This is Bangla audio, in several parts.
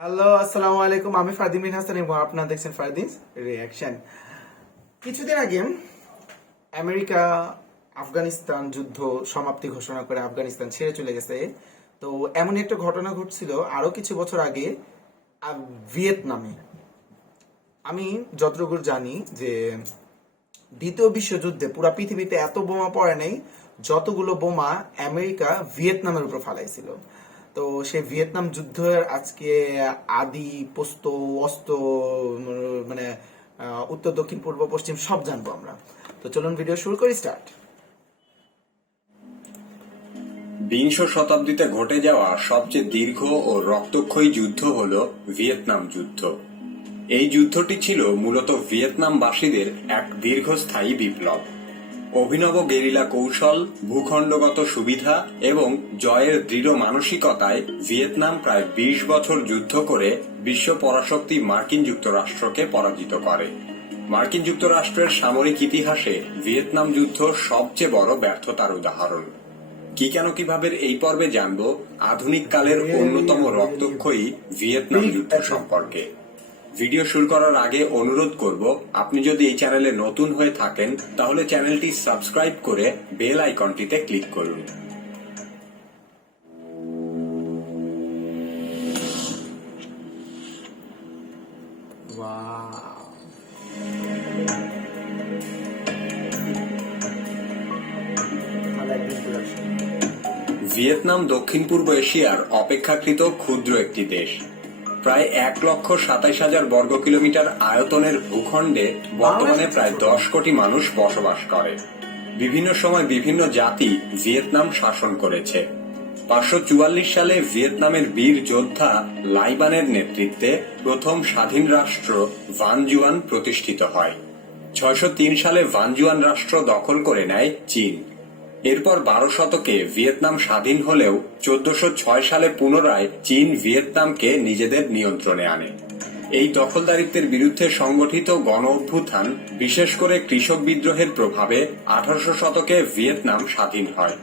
হ্যালো, আসসালামু আলাইকুম। আমি ফারদিন বিন হাসান এবং আপনারা দেখছেন ফারদিনস রিয়াকশন। কিছুদিন আগে আমেরিকা আফগানিস্তান যুদ্ধ সমাপ্তি ঘোষণা করে আফগানিস্তান ছেড়ে চলে গেছে। তো এমন একটা ঘটনা ঘটছিল আরো কিছু বছর আগে ভিয়েতনামে। আমি যতটুকু জানি যে দ্বিতীয় বিশ্বযুদ্ধে পুরো পৃথিবীতে এত বোমা পড়ে নাই যতগুলো বোমা আমেরিকা ভিয়েতনামের উপর ফালাইছিল। তো সেই ভিয়েতনাম যুদ্ধের আজকে আদি পোস্ত অস্ত মানে উত্তর দক্ষিণ পূর্ব পশ্চিম সব জানবো আমরা। তো চলুন ভিডিও শুরু করি, স্টার্ট। বিংশ শতাব্দীতে ঘটে যাওয়া সবচেয়ে দীর্ঘ ও রক্তক্ষয়ী যুদ্ধ হল ভিয়েতনাম যুদ্ধ। এই যুদ্ধটি ছিল মূলত ভিয়েতনামবাসীদের এক দীর্ঘস্থায়ী বিপ্লব। অভিনব গেরিলা কৌশল, ভূখণ্ডগত সুবিধা এবং জয়ের দৃঢ় মানসিকতায় ভিয়েতনাম প্রায় ২০ বছর যুদ্ধ করে বিশ্ব পরাশক্তি মার্কিন যুক্তরাষ্ট্রকে পরাজিত করে। মার্কিন যুক্তরাষ্ট্রের সামরিক ইতিহাসে ভিয়েতনাম যুদ্ধ সবচেয়ে বড় ব্যর্থতার উদাহরণ। কি কেন কিভাবে এই পর্বে জানব আধুনিক কালের অন্যতম রক্তক্ষয়ী ভিয়েতনাম যুদ্ধ সম্পর্কে। ভিডিও শুরু করার আগে অনুরোধ করব, আপনি যদি এই চ্যানেলে নতুন হয়ে থাকেন তাহলে চ্যানেলটি সাবস্ক্রাইব করে বেল আইকনটিতে ক্লিক করুন। ভিয়েতনাম দক্ষিণ পূর্ব এশিয়ার অপেক্ষাকৃত ক্ষুদ্র একটি দেশ। প্রায় ১,২৭,০০০ বর্গ কিলোমিটার আয়তনের ভূখণ্ডে বর্তমানে প্রায় ১০ কোটি মানুষ বসবাস করে। বিভিন্ন সময় বিভিন্ন জাতি ভিয়েতনাম শাসন করেছে। ৫৪৪ সালে ভিয়েতনামের বীর যোদ্ধা লাইবানের নেতৃত্বে প্রথম স্বাধীন রাষ্ট্র ভানজুয়ান প্রতিষ্ঠিত হয়। ৬০৩ সালে ভানজুয়ান রাষ্ট্র দখল করে নেয় চীন। এরপর ১২ শতকে ভিয়েতনাম স্বাধীন হলেও ১৪০৬ সালে পুনরায় চীন ভিয়েতনামকে নিজেদের নিয়ন্ত্রণে আনে। এই দখলদারিত্বের বিরুদ্ধে সংগঠিত গণ অভ্যুত্থান, বিশেষ করে কৃষক বিদ্রোহের প্রভাবে ১৮০০ শতকে ভিয়েতনাম স্বাধীন হয়।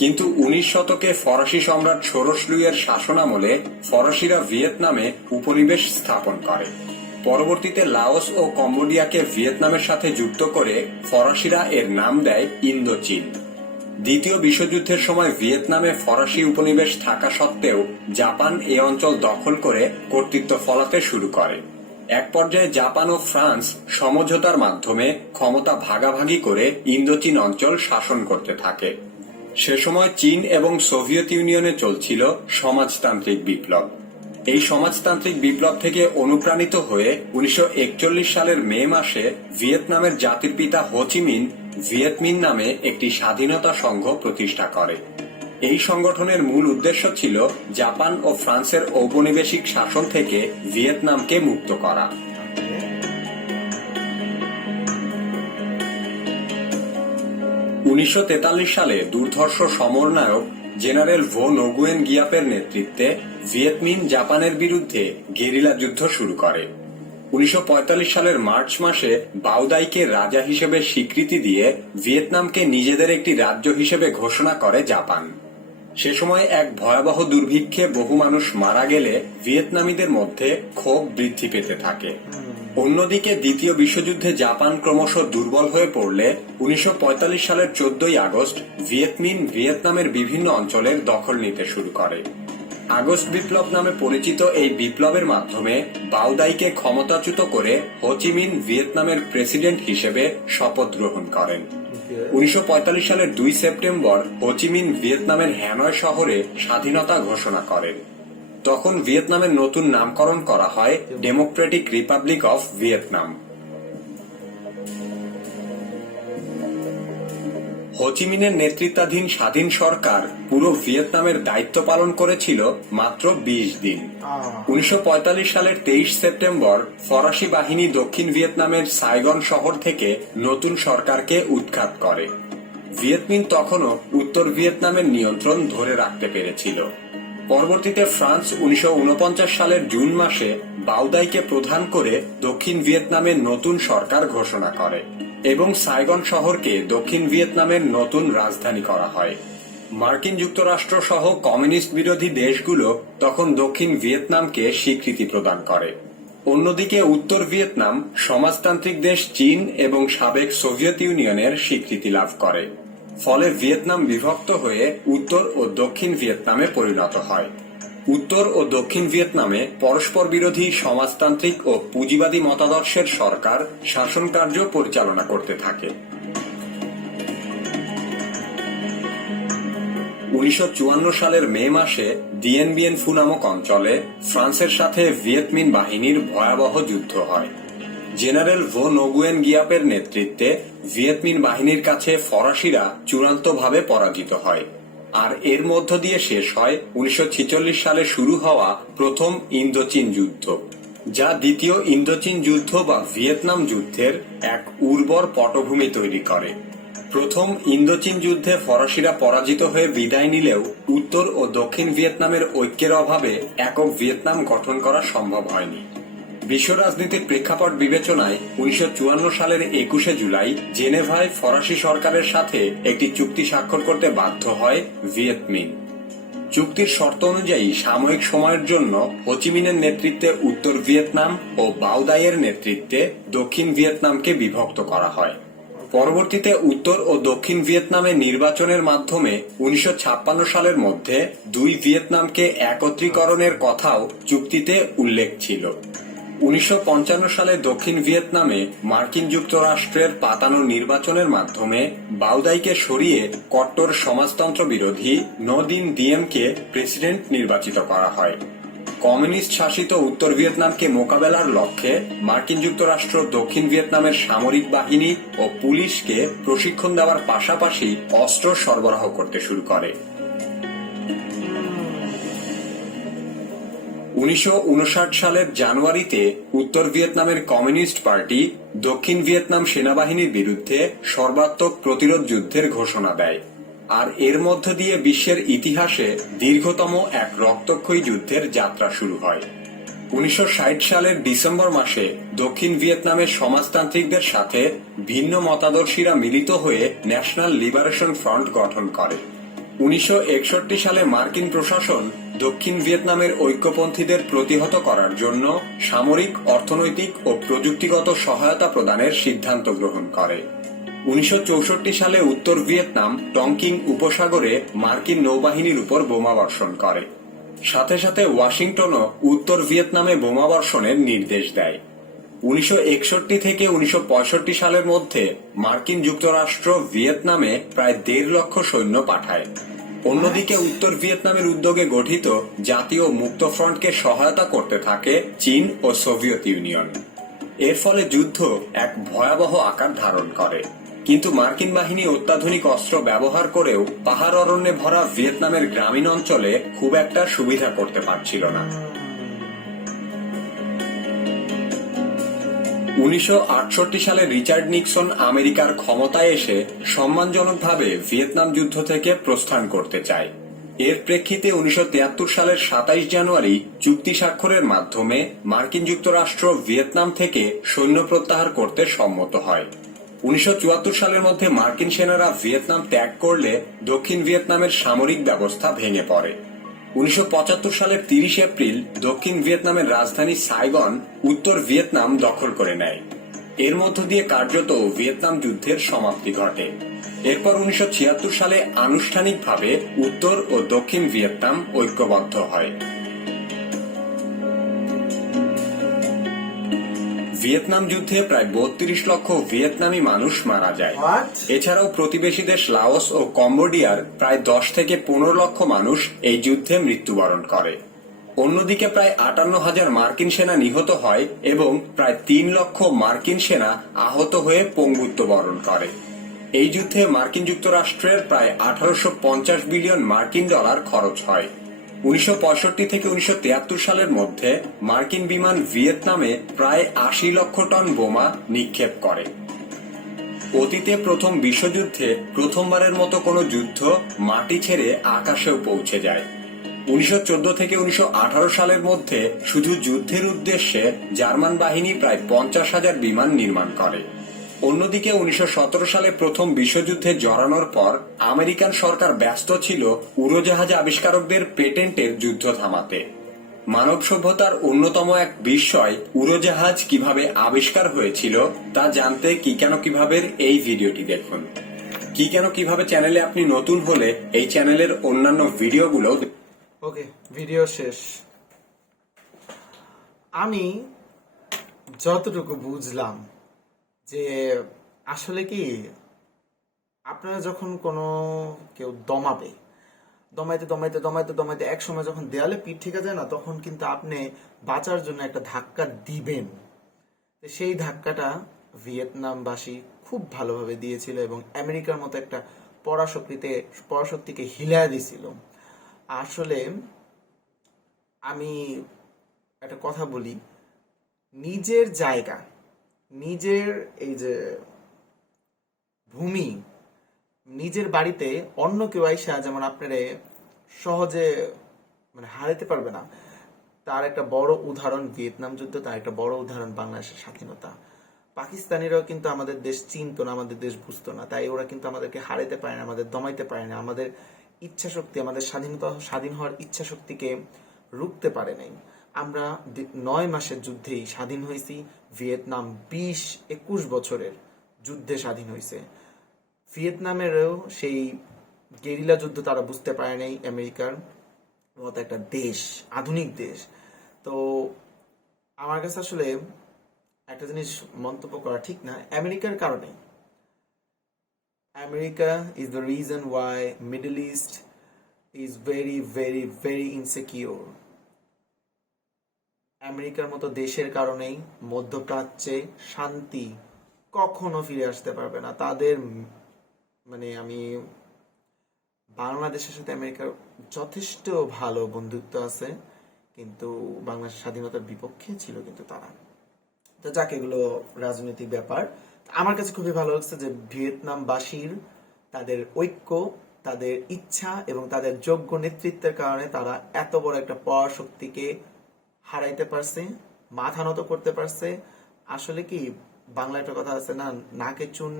কিন্তু ১৯ শতকে ফরাসি সম্রাট ষোড়শ লুইয়ের শাসনামলে ফরাসিরা ভিয়েতনামে উপনিবেশ স্থাপন করে। পরবর্তীতে লাওস ও কম্বোডিয়াকে ভিয়েতনামের সাথে যুক্ত করে ফরাসিরা এর নাম দেয় ইন্দোচীন। দ্বিতীয় বিশ্বযুদ্ধের সময় ভিয়েতনামে ফরাসি উপনিবেশ থাকা সত্ত্বেও জাপান এ অঞ্চল দখল করে কর্তৃত্ব ফলাতে শুরু করে। এক পর্যায়ে জাপান ও ফ্রান্স সমঝোতার মাধ্যমে ক্ষমতা ভাগাভাগি করে ইন্দোচীন অঞ্চল শাসন করতে থাকে। সে সময় চীন এবং সোভিয়েত ইউনিয়নে চলছিল সমাজতান্ত্রিক বিপ্লব। এই সমাজতান্ত্রিক বিপ্লব থেকে অনুপ্রাণিত হয়ে ১৯৪১ সালের মে মাসে ভিয়েতনামের জাতির পিতা হো চি মিন ভিয়েতমিন নামে একটি স্বাধীনতা সংঘ প্রতিষ্ঠা করে। এই সংগঠনের মূল উদ্দেশ্য ছিল জাপান ও ফ্রান্সের ঔপনিবেশিক শাসন থেকে ভিয়েতনামকে মুক্ত করা। ১৯৪৩ সালে দুর্ধর্ষ সমরনায়ক জেনারেল ভো নগুয়েন গিয়াপের নেতৃত্বে ভিয়েতমিন জাপানের বিরুদ্ধে গেরিলা যুদ্ধ শুরু করে। ১৯৪৫ সালের মার্চ মাসে বাওদাইকে রাজা হিসেবে স্বীকৃতি দিয়ে ভিয়েতনামকে নিজেদের একটি রাজ্য হিসেবে ঘোষণা করে জাপান। সে সময় এক ভয়াবহ দুর্ভিক্ষে বহু মানুষ মারা গেলে ভিয়েতনামীদের মধ্যে ক্ষোভ বৃদ্ধি পেতে থাকে। অন্যদিকে দ্বিতীয় বিশ্বযুদ্ধে জাপান ক্রমশ দুর্বল হয়ে পড়লে ১৯৪৫ সালের ১৪ই আগস্ট ভিয়েতমিন ভিয়েতনামের বিভিন্ন অঞ্চলের দখল নিতে শুরু করে। আগস্ট বিপ্লব নামে পরিচিত এই বিপ্লবের মাধ্যমে বাওদাইকে ক্ষমতাচ্যুত করে হো চি মিন ভিয়েতনামের প্রেসিডেন্ট হিসেবে শপথ গ্রহণ করেন। ১৯৪৫ সালের ২ সেপ্টেম্বর হো চি মিন ভিয়েতনামের হ্যানয় শহরে স্বাধীনতা ঘোষণা করেন। তখন ভিয়েতনামের নতুন নামকরণ করা হয় ডেমোক্রেটিক রিপাবলিক অফ ভিয়েতনাম। হো চি মিনের নেতৃত্বাধীন স্বাধীন সরকার পুরো ভিয়েতনামের দায়িত্ব পালন করেছিল মাত্র ২০ দিন। ১৯৪৫ সালের ২৩ সেপ্টেম্বর ফরাসি বাহিনী দক্ষিণ ভিয়েতনামের সাইগন শহর থেকে নতুন সরকারকে উৎখাত করে। ভিয়েতমিন তখনও উত্তর ভিয়েতনামের নিয়ন্ত্রণ ধরে রাখতে পেরেছিল। পরবর্তীতে ফ্রান্স ১৯৪৯ সালের জুন মাসে বাওদাইকে প্রধান করে দক্ষিণ ভিয়েতনামের নতুন সরকার ঘোষণা করে এবং সাইগন শহরকে দক্ষিণ ভিয়েতনামের নতুন রাজধানী করা হয়। মার্কিন যুক্তরাষ্ট্র সহ কমিউনিস্ট বিরোধী দেশগুলো তখন দক্ষিণ ভিয়েতনামকে স্বীকৃতি প্রদান করে। অন্যদিকে উত্তর ভিয়েতনাম সমাজতান্ত্রিক দেশ চীন এবং সাবেক সোভিয়েত ইউনিয়নের স্বীকৃতি লাভ করে। ফলে ভিয়েতনাম বিভক্ত হয়ে উত্তর ও দক্ষিণ ভিয়েতনামে পরিণত হয়। উত্তর ও দক্ষিণ ভিয়েতনামে পরস্পর বিরোধী সমাজতান্ত্রিক ও পুঁজিবাদী মতাদর্শের সরকার শাসনকার্য পরিচালনা করতে থাকে। 1954 সালের মে মাসে দিয়েন বিয়েন ফু নামক অঞ্চলে ফ্রান্সের সাথে ভিয়েত মিন বাহিনীর ভয়াবহ যুদ্ধ হয়। জেনারেল ভো নগুয়েন গিয়াপের নেতৃত্বে ভিয়েত মিন বাহিনীর কাছে ফরাসিরা চূড়ান্তভাবে পরাজিত হয়। আর এর মধ্য দিয়ে শেষ হয় 1946 সালে শুরু হওয়া প্রথম ইন্দোচীন যুদ্ধ, যা দ্বিতীয় ইন্দোচীন যুদ্ধ বা ভিয়েতনাম যুদ্ধের এক উর্বর পটভূমি তৈরি করে। প্রথম ইন্দোচীন যুদ্ধে ফরাসিরা পরাজিত হয়ে বিদায় নিলেও উত্তর ও দক্ষিণ ভিয়েতনামের ঐক্যের অভাবে একক ভিয়েতনাম গঠন করা সম্ভব হয়নি। বিশ্ব রাজনীতির প্রেক্ষাপট বিবেচনায় 1954 সালের 21শে জুলাই জেনেভায় ফরাসি সরকারের সাথে একটি চুক্তি স্বাক্ষর করতে বাধ্য হয় ভিয়েত মিন। চুক্তির শর্ত অনুযায়ী সাময়িক সময়ের জন্য হোচিমিনের নেতৃত্বে উত্তর ভিয়েতনাম ও বাউদাইয়ের নেতৃত্বে দক্ষিণ ভিয়েতনামকে বিভক্ত করা হয়। পরবর্তীতে উত্তর ও দক্ষিণ ভিয়েতনামে নির্বাচনের মাধ্যমে 1956 সালের মধ্যে দুই ভিয়েতনামকে একত্রীকরণের কথাও চুক্তিতে উল্লেখ ছিল। 1955 সালে দক্ষিণ ভিয়েতনামে মার্কিন যুক্তরাষ্ট্রের পাতানো নির্বাচনের মাধ্যমে বাউদাইকে সরিয়ে কট্টর সমাজতন্ত্র বিরোধী নো দিন দিয়েমকে প্রেসিডেন্ট নির্বাচিত করা হয়। কমিউনিস্ট শাসিত উত্তর ভিয়েতনামকে মোকাবেলার লক্ষ্যে মার্কিন যুক্তরাষ্ট্র দক্ষিণ ভিয়েতনামের সামরিক বাহিনী ও পুলিশকে প্রশিক্ষণ দেওয়ার পাশাপাশি অস্ত্র সরবরাহ করতে শুরু করে। 1959 সালের জানুয়ারিতে উত্তর ভিয়েতনামের কমিউনিস্ট পার্টি দক্ষিণ ভিয়েতনাম সেনাবাহিনীর বিরুদ্ধে সর্বাত্মক প্রতিরোধ যুদ্ধের ঘোষণা দেয়। আর এর মধ্য দিয়ে বিশ্বের ইতিহাসে দীর্ঘতম এক রক্তক্ষয়ী যুদ্ধের যাত্রা শুরু হয়। 1960 সালের ডিসেম্বর মাসে দক্ষিণ ভিয়েতনামের সমাজতান্ত্রিকদের সাথে ভিন্ন মতাদর্শীরা মিলিত হয়ে ন্যাশনাল লিবারেশন ফ্রন্ট গঠন করে। 1961 সালে মার্কিন প্রশাসন দক্ষিণ ভিয়েতনামের ঐক্যপন্থীদের প্রতিহত করার জন্য সামরিক, অর্থনৈতিক ও প্রযুক্তিগত সহায়তা প্রদানের সিদ্ধান্ত গ্রহণ করে। 1964 সালে উত্তর ভিয়েতনাম টংকিং উপসাগরে মার্কিন নৌবাহিনীর উপর বোমাবর্ষণ করে। সাথে সাথে ওয়াশিংটনও উত্তর ভিয়েতনামে বোমাবর্ষণের নির্দেশ দেয়। 1961 থেকে 1965 সালের মধ্যে মার্কিন যুক্তরাষ্ট্র ভিয়েতনামে প্রায় 1.5 লক্ষ সৈন্য পাঠায়। অন্যদিকে উত্তর ভিয়েতনামের উদ্যোগে গঠিত জাতীয় মুক্ত ফ্রন্টকে সহায়তা করতে থাকে চীন ও সোভিয়েত ইউনিয়ন। এর ফলে যুদ্ধ এক ভয়াবহ আকার ধারণ করে। কিন্তু মার্কিন বাহিনী অত্যাধুনিক অস্ত্র ব্যবহার করেও পাহাড় অরণ্যে ভরা ভিয়েতনামের গ্রামীণ অঞ্চলে খুব একটা সুবিধা করতে পারছিল না। 1968 সালে রিচার্ড নিক্সন আমেরিকার ক্ষমতায় এসে সম্মানজনকভাবে ভিয়েতনাম যুদ্ধ থেকে প্রস্থান করতে চায়। এর প্রেক্ষিতে 1973 সালের 27 জানুয়ারি চুক্তি স্বাক্ষরের মাধ্যমে মার্কিন যুক্তরাষ্ট্র ভিয়েতনাম থেকে সৈন্য প্রত্যাহার করতে সম্মত হয়। 1974 সালের মধ্যে মার্কিন সেনারা ভিয়েতনাম ত্যাগ করলে দক্ষিণ ভিয়েতনামের সামরিক ব্যবস্থা ভেঙে পড়ে। 1975 সালের 30 এপ্রিল দক্ষিণ ভিয়েতনামের রাজধানী সাইগন উত্তর ভিয়েতনাম দখল করে নেয়। এর মধ্য দিয়ে কার্যত ভিয়েতনাম যুদ্ধের সমাপ্তি ঘটে। এরপর 1976 সালে আনুষ্ঠানিকভাবে উত্তর ও দক্ষিণ ভিয়েতনাম ঐক্যবদ্ধ হয়। ভিয়েতনাম যুদ্ধে প্রায় 32 লক্ষ ভিয়েতনামী মানুষ মারা যায়। এছাড়াও প্রতিবেশী দেশ লাওস ও কম্বোডিয়ার প্রায় 10 থেকে 15 লক্ষ মানুষ এই যুদ্ধে মৃত্যুবরণ করে। অন্যদিকে প্রায় 58,000 মার্কিন সেনা নিহত হয় এবং প্রায় 3 লক্ষ মার্কিন সেনা আহত হয়ে পঙ্গুত্ব বরণ করে। এই যুদ্ধে মার্কিন যুক্তরাষ্ট্রের প্রায় 1850 বিলিয়ন মার্কিন ডলার খরচ হয়। 1965 থেকে 1973 সালের মধ্যে মার্কিন বিমান ভিয়েতনামে প্রায় 80 লক্ষ টন বোমা নিক্ষেপ করে। অতীতে প্রথম বিশ্বযুদ্ধে প্রথমবারের মতো কোনো যুদ্ধ মাটি ছেড়ে আকাশেও পৌঁছে যায়। 1914 থেকে 1918 সালের মধ্যে শুধু যুদ্ধের উদ্দেশ্যে জার্মান বাহিনী প্রায় 50,000 বিমান নির্মাণ করে। অন্যদিকে 1917 সালে প্রথম বিশ্বযুদ্ধে জড়ানোর পর আমেরিকান সরকার ব্যস্ত ছিল উড়োজাহাজ আবিষ্কারকদের পেটেন্টের যুদ্ধ থামাতে। মানব সভ্যতার অন্যতম এক বিস্ময় উড়োজাহাজ কিভাবে আবিষ্কার হয়েছিল তা জানতে কি কেন কিভাবে এই ভিডিওটি দেখুন। কি কেন কিভাবে চ্যানেলে আপনি নতুন হলে এই চ্যানেলের অন্যান্য ভিডিওগুলো ওকে, ভিডিও শেষ। আমি যতটুকু বুঝলাম যে আসলে কি আপনারা যখন কোনো কেউ দমাইতে এক সময় যখন দেয়ালে পিঠ ঠেকে যায় না, তখন কিন্তু আপনি বাঁচার জন্য একটা ধাক্কা দিবেন। তো সেই ধাক্কাটা ভিয়েতনামবাসী খুব ভালোভাবে দিয়েছিল এবং আমেরিকার মতো একটা পরাশক্তিকে হিলায় দিছিল। আসলে আমি একটা কথা বলি, নিজের জায়গা, নিজের এই যে ভূমি, নিজের বাড়িতে অন্য কেউ আইসা যেমন আপনারে সহজে হারাতে পারবে না, তার একটা বড় উদাহরণ ভিয়েতনাম যুদ্ধ, তার একটা বড় উদাহরণ বাংলাদেশের স্বাধীনতা। পাকিস্তানিরাও কিন্তু আমাদের দেশ চিনতো না, আমাদের দেশ বুঝতো না, তাই ওরা কিন্তু আমাদেরকে হারাতে পারে না, আমাদের দমাইতে পারে না, আমাদের ইচ্ছা শক্তি, আমাদের স্বাধীন হওয়ার ইচ্ছা শক্তিকে রুখতে পারে নাই। আমরা 9 মাসের যুদ্ধেই স্বাধীন হয়েছি, ভিয়েতনাম 20-21 বছরের যুদ্ধে স্বাধীন হয়েছে। ভিয়েতনামেরও সেই গেরিলা যুদ্ধ তারা বুঝতে পারে নাই আমেরিকার মতো একটা দেশ, আধুনিক দেশ। তো আমার কাছে আসলে একটা জিনিস মন্তব্য করা ঠিক না আমেরিকার কারণে। America is the reason why middle east is very very very insecure. আমেরিকার মতো দেশের কারণেই মধ্যপ্রাচ্যে শান্তি কখনো ফিরে আসতে পারবে না। তাদের আমি বাংলাদেশের সাথে আমেরিকার যথেষ্ট ভালো বন্ধুত্ব আছে, কিন্তু বাংলাদেশের স্বাধীনতার বিপক্ষে ছিল কিন্তু তারা। তো যাক, এগুলো রাজনৈতিক ব্যাপার। আমার কাছে খুবই ভালো লাগছে যে ভিয়েতনামবাসীর তাদের ঐক্য, তাদের ইচ্ছা এবং তাদের যোগ্য নেতৃত্বের কারণে তারা এত বড় একটা পরাশক্তিকে হারাইতে পারছে, মাথা নত করতে পারছে। আসলে কি বাংলা একটা কথা আছে না, নাকে চুন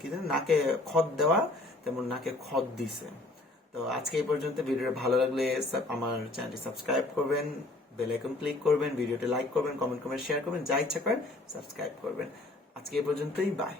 কি নাকে খদ দেওয়া, তেমন নাকে খদ দিছে। তো আজকে এই পর্যন্ত। ভিডিওটা ভালো লাগলে আমার চ্যানেলটি সাবস্ক্রাইব করবেন, বেল আইকন ক্লিক করবেন, ভিডিওটি লাইক করবেন, কমেন্ট করবেন, শেয়ার করবেন, যা ইচ্ছা করেন সাবস্ক্রাইব করবেন। আজকে এই পর্যন্তই, বাই।